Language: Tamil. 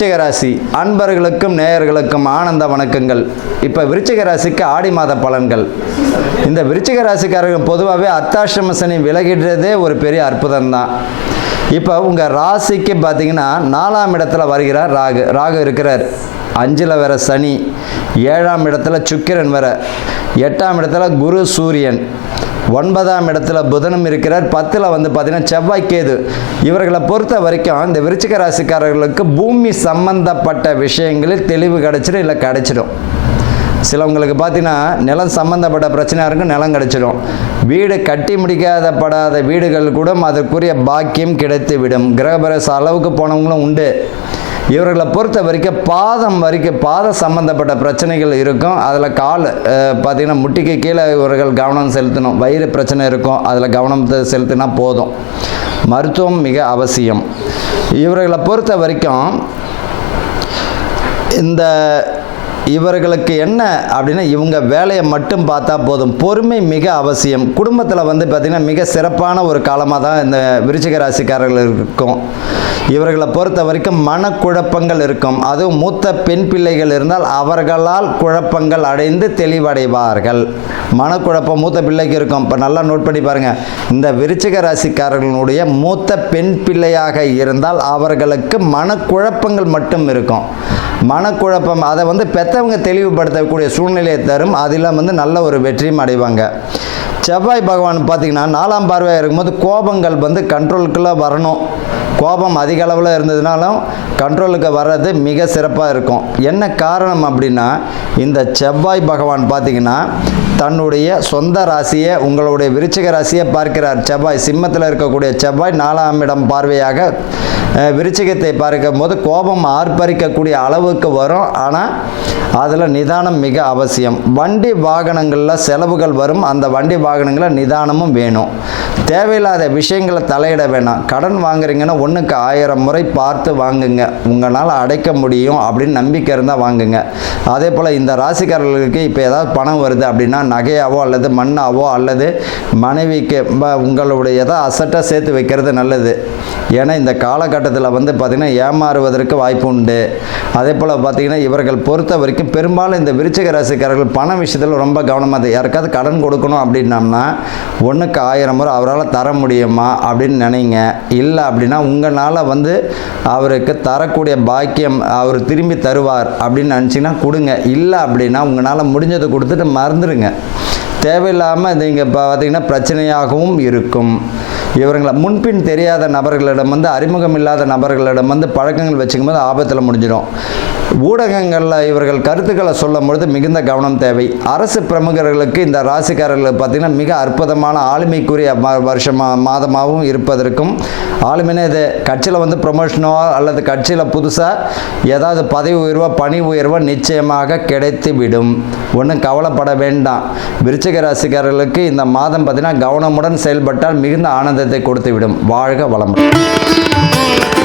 விருச்சிக ராசி அன்பர்களுக்கும் நேயர்களுக்கும் ஆனந்த வணக்கங்கள். இப்போ விருச்சிக ராசிக்கு ஆடி மாத பலன்கள். இந்த விருச்சிக ராசிக்காரர்கள் பொதுவாகவே அர்த்தாஷ்டம சனி விலகிடுறதே ஒரு பெரிய அற்புதம் தான். இப்போ உங்கள் ராசிக்கு பார்த்தீங்கன்னா 4ஆம் இடத்துல வருகிறார் ராகு. ராகு இருக்கிறார் 5ல் வர சனி, 7ஆம் இடத்துல சுக்கிரன் வர, 8ஆம் இடத்துல குரு சூரியன், 9ஆம் இடத்துல புதனும் இருக்கிறார், 10ல் பார்த்தீங்கன்னா செவ்வாய் கேது. இவர்களை பொறுத்த வரைக்கும் இந்த விருச்சிக ராசிக்காரர்களுக்கு பூமி சம்பந்தப்பட்ட விஷயங்களில் தெளிவு கிடைச்சிடும், இல்லை கிடைச்சிடும். சிலவங்களுக்கு பார்த்தீங்கன்னா நிலம் சம்பந்தப்பட்ட பிரச்சனையாக இருக்கும், நிலம் கிடைச்சிடும். வீடு கட்டி முடிக்காதப்படாத வீடுகள் கூட அதற்குரிய பாக்கியம் கிடைத்து விடும். கிரகபிரவேச அளவுக்கு போனவங்களும் உண்டு. இவர்களை பொறுத்த வரைக்கும் பாத சம்பந்தப்பட்ட பிரச்சனைகள் இருக்கும். அதில் கால் பார்த்திங்கன்னா முட்டிக்கு கீழே இவர்கள் கவனம் செலுத்தணும். வயிறு பிரச்சனை இருக்கும், அதில் கவனம் செலுத்தினா போதும். மருத்துவம் மிக அவசியம். இவர்களை பொறுத்த வரைக்கும் இவர்களுக்கு என்ன அப்படின்னா இவங்க வேலையை மட்டும் பார்த்தா போதும். பொறுமை மிக அவசியம். குடும்பத்தில் பார்த்திங்கன்னா மிக சிறப்பான ஒரு காலமாக தான் இந்த விருச்சிக ராசிக்காரர்கள் இருக்கும். இவர்களை பொறுத்த வரைக்கும் மனக்குழப்பங்கள் இருக்கும். அதுவும் மூத்த பெண் பிள்ளைகள் இருந்தால் அவர்களால் குழப்பங்கள் அடைந்து தெளிவடைவார்கள். மனக்குழப்பம் மூத்த பிள்ளைக்கு இருக்கும். இப்போ நல்லா நோட் பண்ணி பாருங்கள். இந்த விருச்சிக ராசிக்காரர்களுடைய மூத்த பெண் பிள்ளையாக இருந்தால் அவர்களுக்கு மனக்குழப்பங்கள் மட்டும் இருக்கும். மனக்குழப்பம் அதை பெற்றவங்க தெளிவுபடுத்தக்கூடிய சூழ்நிலையை தரும். அதில் நல்ல ஒரு வெற்றியும் அடைவாங்க. செவ்வாய் பகவான் பார்த்திங்கன்னா 4ஆம் பார்வையாக இருக்கும்போது கோபங்கள் கண்ட்ரோலுக்குள்ளே வரணும். கோபம் அதிக அளவில் இருந்ததுனாலும் கண்ட்ரோலுக்கு வர்றது மிக சிறப்பாக இருக்கும். என்ன காரணம் அப்படின்னா இந்த செவ்வாய் பகவான் பார்த்திங்கன்னா தன்னுடைய சொந்த ராசியை உங்களுடைய விருச்சிக ராசியை பார்க்கிறார். செவ்வாய் சிம்மத்தில் இருக்கக்கூடிய செவ்வாய் 4ஆம் இடம் பார்வையாக விருச்சிகத்தை பார்க்கும் போது கோபம் ஆர்ப்பரிக்கக்கூடிய அளவுக்கு வரும். ஆனால் அதில் நிதானம் மிக அவசியம். வண்டி வாகனங்களில் செலவுகள் வரும். அந்த வண்டி வாகனங்களில் நிதானமும் வேணும். தேவையில்லாத விஷயங்களை தலையிட வேணாம். கடன் வாங்குறீங்கன்னா 1க்கு 1000 முறை பார்த்து வாங்குங்க. உங்களால் அடைக்க முடியும் அப்படின்னு நம்பிக்கை இருந்தால் வாங்குங்க. அதே போல் இந்த ராசிக்காரர்களுக்கு இப்போ ஏதாவது பணம் வருது அப்படின்னா நகையாவோ அல்லது மண்ணாவோ அல்லது மனைவிக்கு உங்களுடைய ஏதாவது அசட்டாக சேர்த்து வைக்கிறது நல்லது. ஏன்னா இந்த காலகட்டத்தில் பார்த்திங்கன்னா ஏமாறுவதற்கு வாய்ப்பு உண்டு. அதே போல் பார்த்திங்கன்னா இவர்கள் பொறுத்த வரைக்கும் பெரும்பாலும் இந்த விருச்சிக ராசிக்காரர்கள் பண விஷயத்தில் ரொம்ப கவனமாக யாருக்காவது கடன் கொடுக்கணும் அப்படின்னம்னா 1க்கு 1000 முறை அவரால் தர முடியுமா அப்படின்னு நினைங்க. இல்லை அப்படின்னா உங்களால் அவருக்கு தரக்கூடிய பாக்கியம் அவர் திரும்பி தருவார் அப்படின்னு நினச்சிங்கன்னா கொடுங்க. இல்லை அப்படின்னா உங்களால் முடிஞ்சதை கொடுத்துட்டு மறந்துடுங்க. தேவையில்லாமல் நீங்கள் பார்த்திங்கன்னா பிரச்சனையாகவும் இருக்கும். இவர்களை முன்பின் தெரியாத நபர்களிடம் அறிமுகம் இல்லாத நபர்களிடம் பழக்கங்கள் வச்சுக்கும் போது ஆபத்தில் முடிஞ்சிடும். ஊடகங்களில் இவர்கள் கருத்துக்களை சொல்லும் பொழுது மிகுந்த கவனம் தேவை. அரசு பிரமுகர்களுக்கு இந்த ராசிக்காரர்கள் பார்த்திங்கன்னா மிக அற்புதமான ஆளுமைக்குரிய மாதமாகவும் இருப்பதற்கும், ஆளுமைனே இது கட்சியில் ப்ரொமோஷனோ அல்லது கட்சியில் புதுசாக ஏதாவது பதவி உயர்வோ பணி உயர்வோ நிச்சயமாக கிடைத்துவிடும். ஒன்றும் கவலைப்பட வேண்டாம். விருச்சிக ராசிக்காரர்களுக்கு இந்த மாதம் பார்த்திங்கன்னா கவனமுடன் செயல்பட்டால் மிகுந்த ஆனந்தத்தை கொடுத்துவிடும். வாழ்க வளமுடன்.